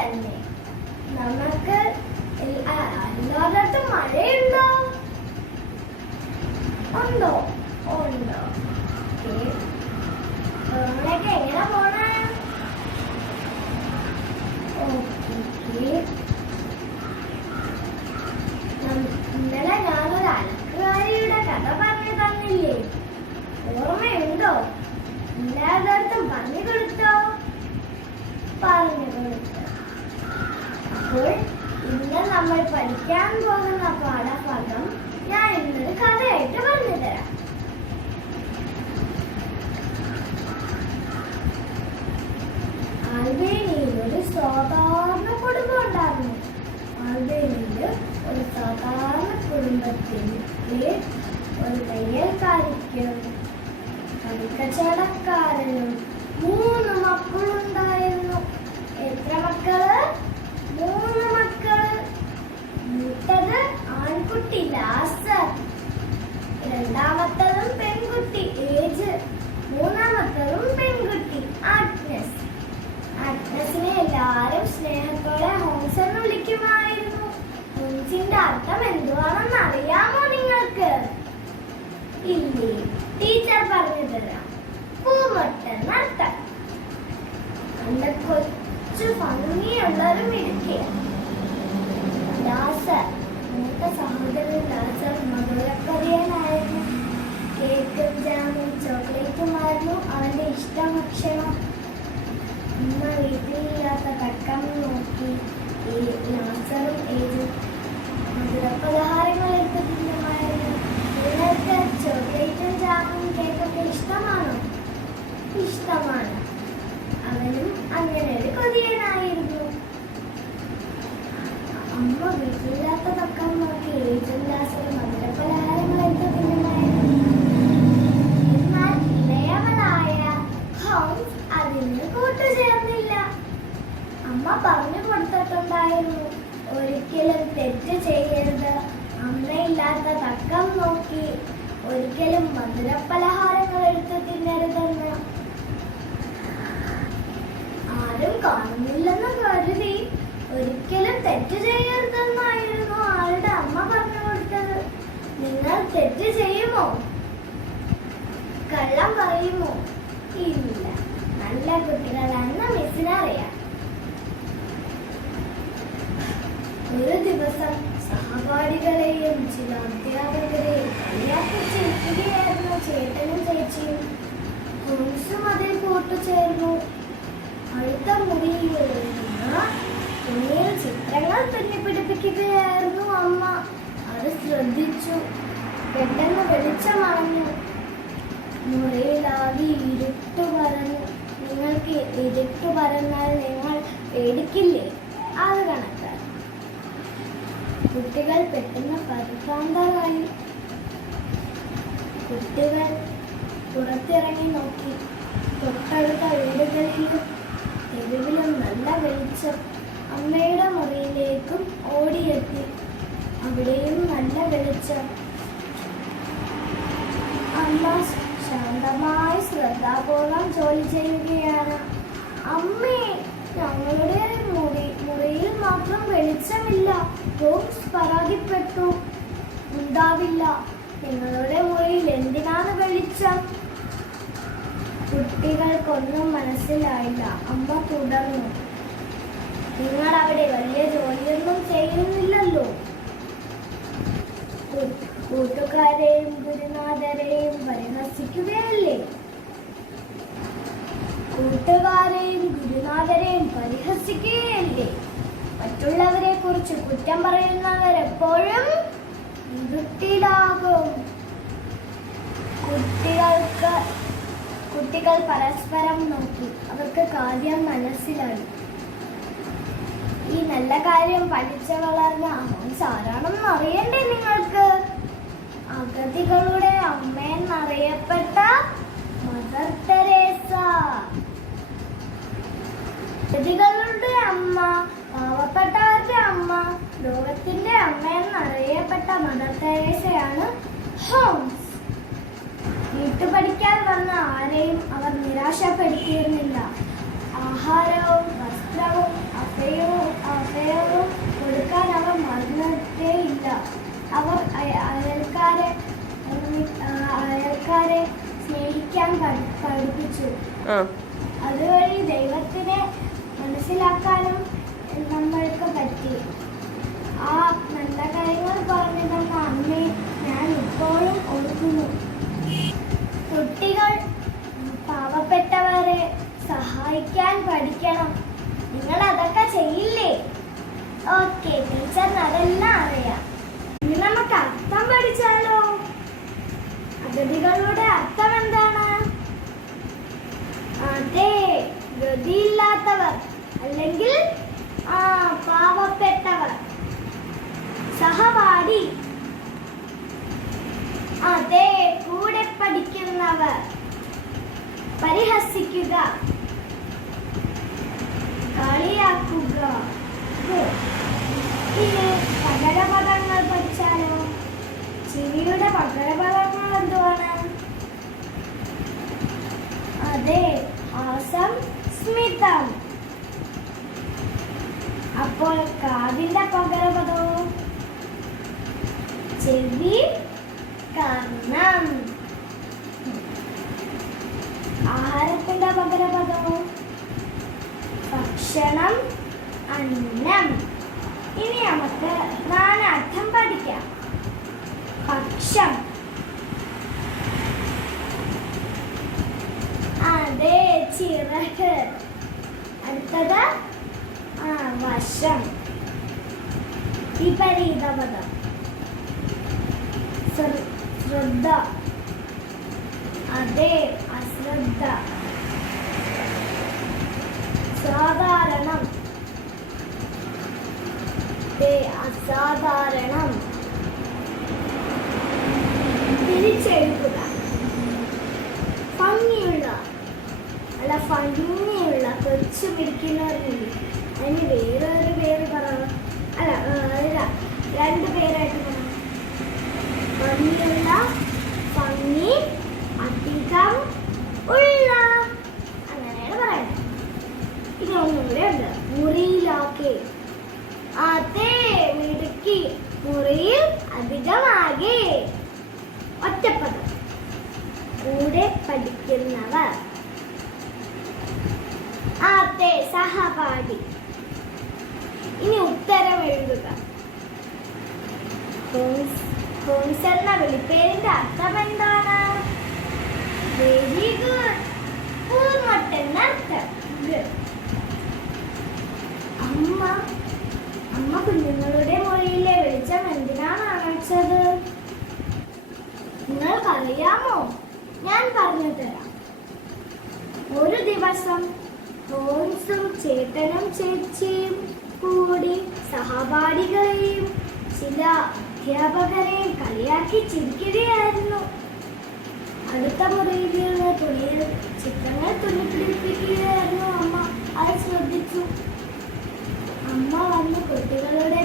തന്നെ. നമുക്ക് എല്ലായിടത്തും മഴയുണ്ടോ? ഉണ്ടോ? ഉണ്ടോ? നമ്മളൊക്കെ എങ്ങനെ പോണേ? ഇന്നലെ ഞാനൊരു അലക്കുകാരിയുടെ കഥ പറഞ്ഞു തന്നില്ലേ? ഓർമ്മയുണ്ടോ? എല്ലായിടത്തും പറഞ്ഞു കൊടുത്തോ? പറഞ്ഞു കൊടുത്തു. അപ്പോൾ ഇന്ന് നമ്മൾ പഠിക്കാൻ പോകുന്ന പാഠഭാഗം ഞാൻ ഇന്നൊരു കഥയായിട്ട് പറഞ്ഞു തരാം. ആൽബേനിയയിൽ ഒരു സാധാരണ കുടുംബം ഉണ്ടായിരുന്നു. ആൽബേനിയയിൽ ഒരു സാധാരണ കുടുംബത്തിലെ ഒരു തയ്യൽക്കാരിക്കും കച്ചവടക്കാരനും 3 മക്കളുണ്ടായിരുന്നു. എത്ര മക്കള്? 3 മക്കള്. മൂത്തത് ആൺകുട്ടി ലാസർ, രണ്ടാമത്തതും പെൺകുട്ടി ഏജ്, മൂന്നാമത്തതും പെൺകുട്ടി ആഗ്നസ്. ആഗ്നസിനെ എല്ലാരും സ്നേഹത്തോടെ ഹോംസ് എന്ന് വിളിക്കുമായിരുന്നു. ഹോംസിന്റെ അർത്ഥം എന്തുവാണെന്ന് അറിയാമോ നിങ്ങൾക്ക്? ഇല്ലേ? ടീച്ചർ പറഞ്ഞു തരാം. പൂമൊട്ടെന്നർത്ഥം. നല്ല കൊച്ചു ഭംഗിയുള്ളൊരു മിടുക്കിയ ലാസർ. മൂത്ത സഹോദരൻ ലാസർ മധുരപ്രിയനായിരുന്നു. കേക്കും ജാമും ചോക്ലേറ്റുമായിരുന്നു അവന്റെ ഇഷ്ടഭക്ഷണം. അമ്മ വീട്ടിലില്ലാത്ത തക്കം നോക്കി ലാസറും ഏജും മധുരപലഹാരങ്ങൾ എടുത്ത് തിന്നുമായിരുന്നു. നിങ്ങൾക്ക് ചോക്ലേറ്റും ജാമും കേക്കൊക്കെ ഇഷ്ടമാണോ? ഇഷ്ടമാണ്. അവനും അങ്ങനെ ഒരു കൊതിയനായിരുന്നു. അമ്മ വീട്ടിലില്ലാത്ത തക്കം നോക്കി ഏജും ലാസറും മധുരപലഹാരങ്ങൾ എടുത്ത് തിന്നുമായിരുന്നു. എന്നാൽ ഇളയവളായ ഹോംസ് അതിന് കൂട്ടുചേർന്നില്ല. അമ്മ പറഞ്ഞു കൊടുത്തിട്ടുണ്ടായിരുന്നു, ഒരിക്കലും തെറ്റ് ചെയ്യരുത്, അമ്മയില്ലാത്ത തക്കം നോക്കി ഒരിക്കലും മധുരപലഹാരങ്ങൾ എടുത്ത് തിന്നരുതെന്ന്. ആരും കാണുന്നില്ലെന്ന് കരുതി ഒരിക്കലും തെറ്റ് ചെയ്യരുതെന്നായിരുന്നു ആളുടെ അമ്മ പറഞ്ഞു കൊടുത്തത്. നിങ്ങൾ തെറ്റ് ചെയ്യുമോ? കള്ളം പറയുമോ? ഇല്ല. നല്ല കുട്ടികളാണെന്ന് മിസ്സിനറിയാം. ഒരു ദിവസം സഹപാഠികളെയും ചില അധ്യാപകരെയും കളിയാക്കിച്ചിരിക്കുകയായിരുന്നു ചേട്ടനും ചേച്ചിയും. ഹോംസും അതിൽ കൂട്ടുചേർന്നു. അടുത്ത മുറിയിൽ തുണിയിൽ ചിത്രങ്ങൾ പിടിപ്പിക്കുകയായിരുന്നു അമ്മ. അത് ശ്രദ്ധിച്ചു. പെട്ടെന്ന് വെളിച്ചമണഞ്ഞു. മുറിയിലാകെ ഇരുട്ട് പരന്നു. നിങ്ങൾക്ക് ഇരുട്ട് പരന്നാൽ നിങ്ങൾ പേടിക്കില്ലേ? അത് കണക്ക്. കുട്ടികൾ പെട്ടെന്ന് പരിഭ്രാന്തരായി. കുട്ടികൾ പുറത്തിറങ്ങി നോക്കി. തൊട്ടടുത്ത വീടുകളിലും തെരുവിലും നല്ല വെളിച്ചം. അമ്മയുടെ മുറിയിലേക്കും ഓടിയെത്തി. അവിടെയും നല്ല വെളിച്ചം. അമ്മ ശാന്തമായി ശ്രദ്ധാപൂർവം ജോലി ചെയ്യുകയാണ്. അമ്മേ, ഞങ്ങളുടെ മുറിയിൽ മാത്രം വെളിച്ചമില്ല. ഹോംസ് പരാതിപ്പെട്ടു. ഉണ്ടാവില്ല. നിങ്ങളുടെ മുറിയിൽ എന്തിനാണ് വെളിച്ചം? കുട്ടികൾക്കൊന്നും മനസ്സിലായില്ല. അമ്മ തുടർന്നു, നിങ്ങൾ അവിടെ വലിയ ജോലിയൊന്നും ചെയ്യുന്നില്ലല്ലോ. കൂട്ടുകാരെയും ഗുരുനാഥരെയും പരിഹസിക്കുകയല്ലേ? കൂട്ടുകാരെയും ഗുരുനാഥരെയും പരിഹസിക്കുകയല്ലേ? മറ്റുള്ളവരെ കുറിച്ച് കുറ്റം പറയുന്നവരെപ്പോഴും ഇരുട്ടിലാകും. കുട്ടികൾ പരസ്പരം നോക്കി. അവർക്ക് കാര്യം മനസ്സിലായി. ഈ നല്ല കാര്യം പഠിച്ചു വളർന്ന ഹോംസ് ആരാണെന്ന് അറിയണ്ടേ നിങ്ങൾക്ക്? അഗതികളുടെ അമ്മയെന്നറിയപ്പെട്ട മദർ തെരേസ. അഗതികളുടെ അമ്മ, പാവപ്പെട്ടവരുടെ അമ്മ, ലോകത്തിന്റെ അമ്മയെന്നറിയപ്പെട്ട മദർ തെരേസയാണ് ഹോംസ്. വീട്ടുപടിക്കാൻ വന്ന ആരെയും അവർ നിരാശപ്പെടുത്തിയിരുന്നില്ല. ആഹാരവും വസ്ത്രവും അഭയവും കൊടുക്കാൻ അവർ മറന്നതേയില്ല. അവർ അയൽക്കാരെ സ്നേഹിക്കാൻ പഠിപ്പിച്ചു. അതുവഴി ദൈവത്തിനെ മനസ്സിലാക്കാനും നമ്മൾക്ക് പറ്റി. ആ നല്ല കാര്യങ്ങൾ പറഞ്ഞു തന്ന അമ്മയെ ഞാൻ ഇപ്പോഴും ഓർക്കുന്നു. കുട്ടികൾ പാവപ്പെട്ടവരെ സഹായിക്കാൻ പഠിക്കണം. നിങ്ങൾ അതൊക്കെ ചെയ്യില്ലേ? ഓക്കെ, ടീച്ചറിന് അതെല്ലാം അറിയാം. ഇനി നമുക്ക് അർത്ഥം പഠിച്ചാലോ? അഗതികളുടെ അർത്ഥം എന്താണ്? അതെ, ഗതിയില്ലാത്തവർ അല്ലെങ്കിൽ പാവപ്പെട്ടവർ. സഹപാഠി, അതെ, കൂടെ പഠിക്കുന്നവർ. പരിഹസിക്കുക, കളിയാക്കുക. ഇനി പകരപദങ്ങൾ പഠിച്ചാലോ? ചിരിയുടെ പകരപദങ്ങൾ എന്തുവാണ്? അതെ, ഹാസം, സ്മിതം. അപ്പോൾ കാതിന്റെ പകരപദവും? ചെവി, കർണം. ആഹാരത്തിന്റെ പകരപദവും? ഭക്ഷണം, അന്നം. ഇനി നമുക്ക് നാനാർത്ഥം പഠിക്കാം. പക്ഷം, അതെ, ചിറക്. അടുത്തത് വശം, വിപരീതപദം. ശ്രദ്ധ, അതെ, അശ്രദ്ധ. സാധാരണം, അസാധാരണം. തിരിച്ചെഴുതുക, ഭംഗിയുള്ള അല്ല ഭംഗിയുള്ള. കൊച്ചു പിടിക്കുന്നവരുണ്ട്, അതിന് വേറൊരു പേര് പറയാം. അല്ല, രണ്ട് പേരായിട്ട് പറയാം. ഭംഗിയുള്ള, ഭംഗി, അധികം, ഉള്ള. അങ്ങനെയാണ് പറയുന്നത്. ഇനി ഒന്നും കൂടെ ഉണ്ട്. മുറിയിലാക്കി, അതെ, മിടുക്കി. മുറിയിൽ അധികമാകെ. ഒറ്റപ്പദം, കൂടെ പഠിക്കുന്നവർ. അതെ, സഹപാഠി. ഇനി ഉത്തരം എഴുതുക. ഹോംസ് എന്ന വിളിപ്പേരിന്റെ അർത്ഥം എന്താണ്? വെരി ഗുഡ്, പൂമൊട്ടെന്നർത്ഥം. അമ്മ കുഞ്ഞുങ്ങളുടെ മൊഴിയിലെ വെളിച്ചം എന്തിനാണ് അണച്ചത്? നിങ്ങൾക്കറിയാമോ? ഞാൻ പറഞ്ഞു തരാം. ഒരു ദിവസം ഹോംസും ചേട്ടനും ചേച്ചിയും കൂടി സഹപാഠികളെയും ചില അധ്യാപകരെയും കളിയാക്കി ചിരിക്കുകയായിരുന്നു. അടുത്ത മുറിയിൽ നിന്ന് ചിത്രങ്ങൾ തുന്നിപ്പിടിപ്പിക്കുകയായിരുന്നു അമ്മ. അത് ശ്രദ്ധിച്ചു. അമ്മ വന്ന് കുട്ടികളുടെ